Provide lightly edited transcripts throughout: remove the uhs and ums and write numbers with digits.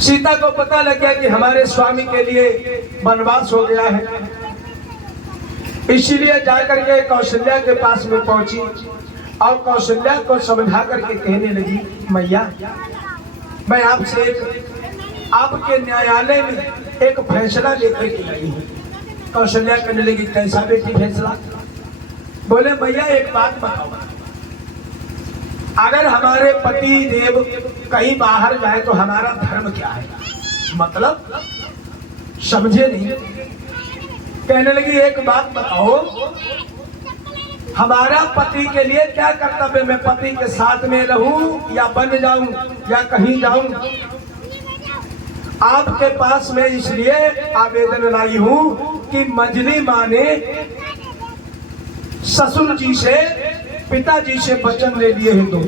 सीता को पता लग गया कि हमारे स्वामी के लिए वनवास हो गया है, इसीलिए जाकर के कौशल्या के पास में पहुंची और कौशल्या को समझा करके कहने लगी, मैया मैं आपसे आपके न्यायालय में एक फैसला लेकर के लगी हूँ। कौशल्या कहने लगी, कैसा बेटी फैसला? बोले, मैया एक बात बताओ, अगर हमारे पति देव कहीं बाहर जाए तो हमारा धर्म क्या है? मतलब समझे नहीं। कहने लगी, एक बात बताओ, हमारा पति के लिए क्या कर्तव्य? मैं पति के साथ में रहूं या बन जाऊं या कहीं जाऊं? आपके पास में इसलिए आवेदन लाई हूं कि मंजली मां ने ससुर जी से, पिताजी से वचन ले लिए हैं,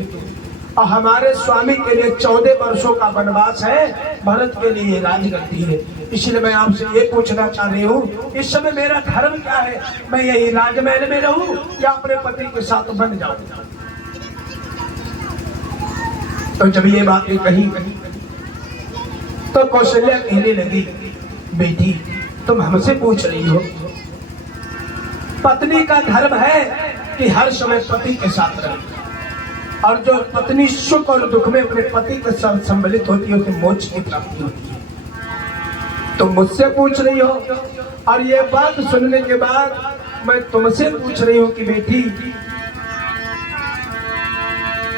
और हमारे स्वामी के लिए 14 वर्षों का वनवास है, भरत के लिए राज करती है। इसलिए मैं आपसे ये पूछना चाह रही हूँ, इस समय मेरा धर्म क्या है? मैं यही राजमहल में रहूं या अपने पति के साथ बन जाऊं? तो जब ये बातें कही तो कौशल्या कहने लगी, बेटी तुम हमसे पूछ रही हो, पत्नी का धर्म है कि हर समय पति के साथ रहे, और जो पत्नी सुख और दुख में अपने पति के साथ सम्मिलित होती है, उसे मोक्ष की प्राप्ति होती है। तुम मुझसे पूछ रही हो, और ये बात सुनने के बाद मैं तुमसे पूछ रही हूँ कि बेटी,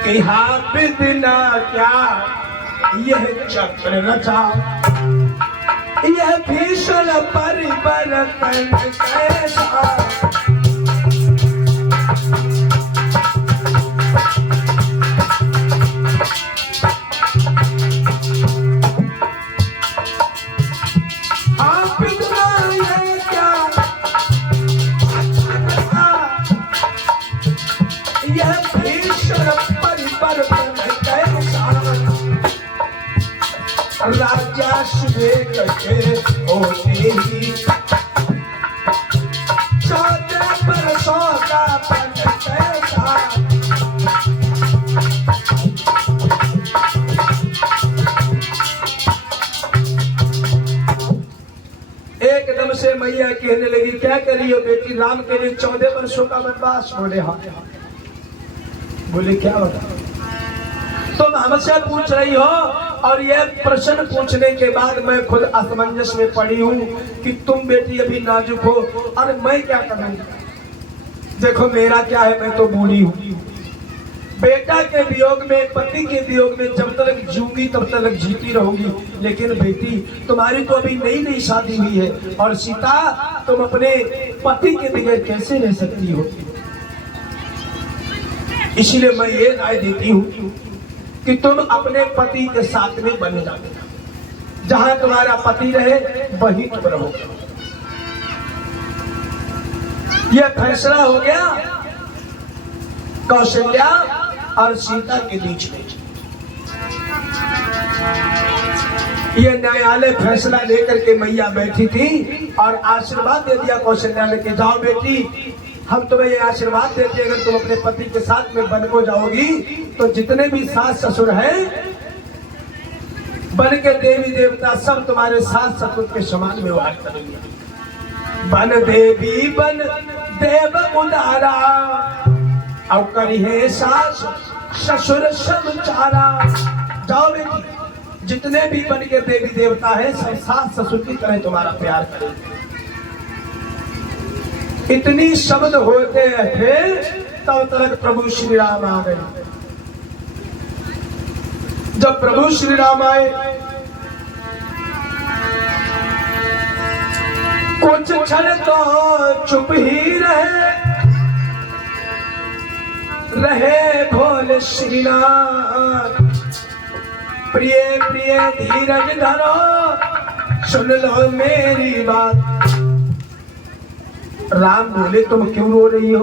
कि हाथ बिना क्या यह चक्र रचा, यह भीषण परिवर्तन कैसा? राजा श्वेत के होते ही 14 वर्षों का पन कैसा? एकदम से मैया कहने लगी, क्या करी हो बेटी? राम के लिए 14 वर्षों का वनवास? बोले हाँ। बोले क्या बताओ? तुम हमसे पूछ रही हो, और यह प्रश्न पूछने के बाद मैं खुद असमंजस में पड़ी हूँ कि तुम बेटी अभी नाजुक हो, और मैं क्या करूँ? देखो मेरा क्या है, मैं तो बूढ़ी हूँ। बेटा के वियोग में, पति के वियोग में जब तक जीऊंगी तब तक जीती रहूंगी, लेकिन बेटी तुम्हारी तो अभी नई नई शादी हुई है, और सीता तुम अपने पति के बगैर कैसे रह सकती हो? इसलिए मैं ये राय देती हूँ कि तुम अपने पति के साथ में बन जाओ, जहां तुम्हारा पति रहे वही तुम रहो। यह फैसला हो गया कौशल्या और सीता के बीच में। यह न्यायालय फैसला लेकर के मैया बैठी थी और आशीर्वाद दे दिया कौशल्या ने कि जाओ बेटी, हम तुम्हें ये आशीर्वाद देते हैं, अगर तुम अपने पति के साथ में बन को जाओगी तो जितने भी सास ससुर हैं, बन के देवी देवता सब तुम्हारे सास ससुर के समान व्यवहार करेंगे। बन देवी बन देव उदारा, और करी है सास ससुर सब चारा। जाओ बेटी, जितने भी बन के देवी देवता है सब सास ससुर की तरह तुम्हारा प्यार करेंगे। इतनी शब्द होते थे तब तक प्रभु श्री राम आ गए। जब प्रभु श्री राम आए, कुछ क्षण तो चुप ही रहे भोले श्री नाथ। प्रिय प्रिय धीरज धरो, सुन लो मेरी बात। राम बोले, तुम क्यों रो रही हो?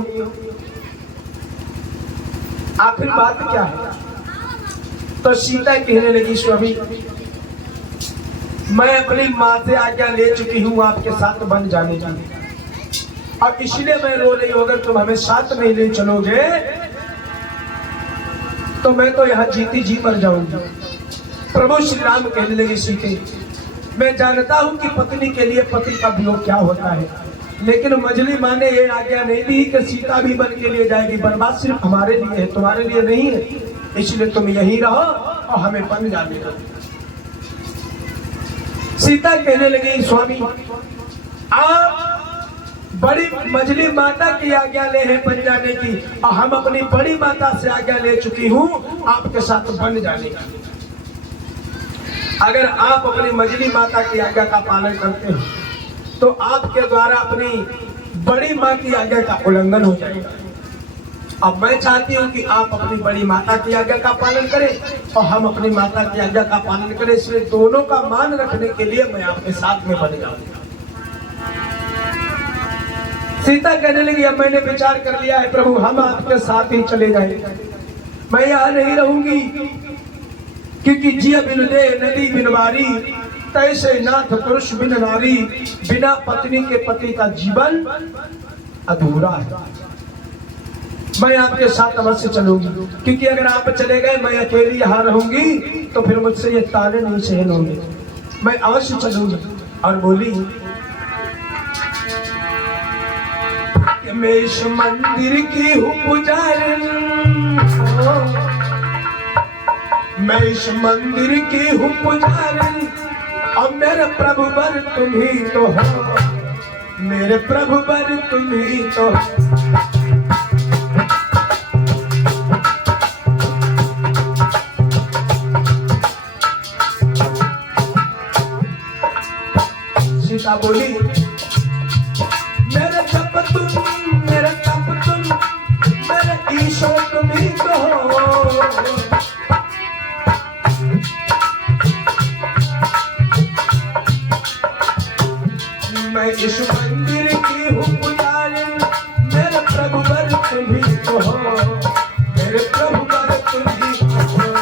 आखिर बात क्या है? तो सीता कहने लगी, स्वामी मैं अपनी माँ से आज्ञा ले चुकी हूँ आपके साथ बन जाने की, और इसलिए मैं रो रही हूँ। अगर तुम हमें साथ नहीं ले चलोगे तो मैं तो यहाँ जीती जी मर जाऊंगी। प्रभु श्री राम कहने लगे सीते, मैं जानता हूं कि पत्नी के लिए पति का वियोग क्या होता है, लेकिन मजली माँ ने ये आज्ञा नहीं दी कि सीता भी बन के लिए जाएगी। बर्बाद सिर्फ हमारे लिए है, तुम्हारे लिए नहीं है, इसलिए तुम यहीं रहो और हमें बन जाने दो। सीता कहने लगी, स्वामी आप बड़ी मजली माता की आज्ञा ले हैं बन जाने की, और हम अपनी बड़ी माता से आज्ञा ले चुकी हूं आपके साथ बन जाने की। अगर आप अपनी मजली माता की आज्ञा का पालन करते हैं तो आपके द्वारा अपनी बड़ी माँ की आज्ञा का उल्लंघन हो जाएगा। अब मैं चाहती हूँ कि आप अपनी बड़ी माता की आज्ञा का पालन करें और हम अपनी माता की आज्ञा का पालन करें, इसलिए दोनों का मान रखने के लिए मैं आपके साथ में बन जाऊंगा। सीता कहने लगी, अब मैंने विचार कर लिया है प्रभु, हम आपके साथ ही चले जाएंगे, मैं यहाँ नहीं रहूंगी, क्योंकि जिया बिन दे नदी बिन बारी, तैसे नाथ पुरुष बिन नारी, बिना पत्नी के पति का जीवन अधूरा है। मैं आपके साथ अवश्य चलूंगी, क्योंकि अगर आप चले गए मैं अकेली यहाँ रहूंगी तो फिर मुझसे ये ताने नहीं सहन होंगे, मैं अवश्य चलूंगी। और बोली, मैं इस मंदिर की हूँ पुजारी, मैं इस मंदिर की हूँ पुजारी, और मेरे प्रभु बर तुम ही तो हो, मेरे प्रभु बर तुम ही तो हो। सीता बोली, मेरे जप तुम, मेरे तप तुम, मेरे ईश्वर तुम ही तो हो, मैं इस मंदिर की हूँ पुजारी, मेरे प्रभु बर तुम ही तो हो, मेरे प्रभु बर तुम ही तो हो।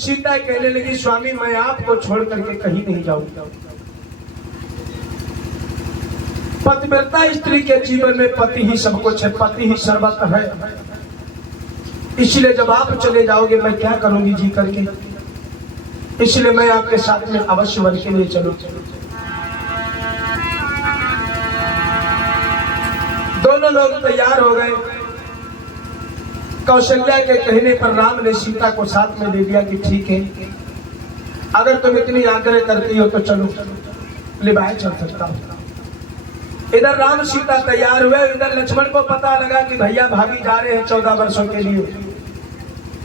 सीता कहने लगी, स्वामी मैं आपको छोड़ करके कहीं नहीं जाऊंगा। पतिव्रता स्त्री के जीवन में पति ही सब कुछ है, पति ही सर्वत्र है, इसलिए जब आप चले जाओगे मैं क्या करूंगी जी करके, इसलिए मैं आपके साथ में अवश्य वन के लिए चलूं। दोनों लोग तैयार हो गए। कौशल्या के कहने पर राम ने सीता को साथ में ले लिया कि ठीक है, अगर तुम इतनी आग्रह करती हो तो चलो, लिबाए चल सकता हूं। इधर राम सीता तैयार हुए, इधर लक्ष्मण को पता लगा कि भैया भाभी जा रहे हैं 14 वर्षों के लिए।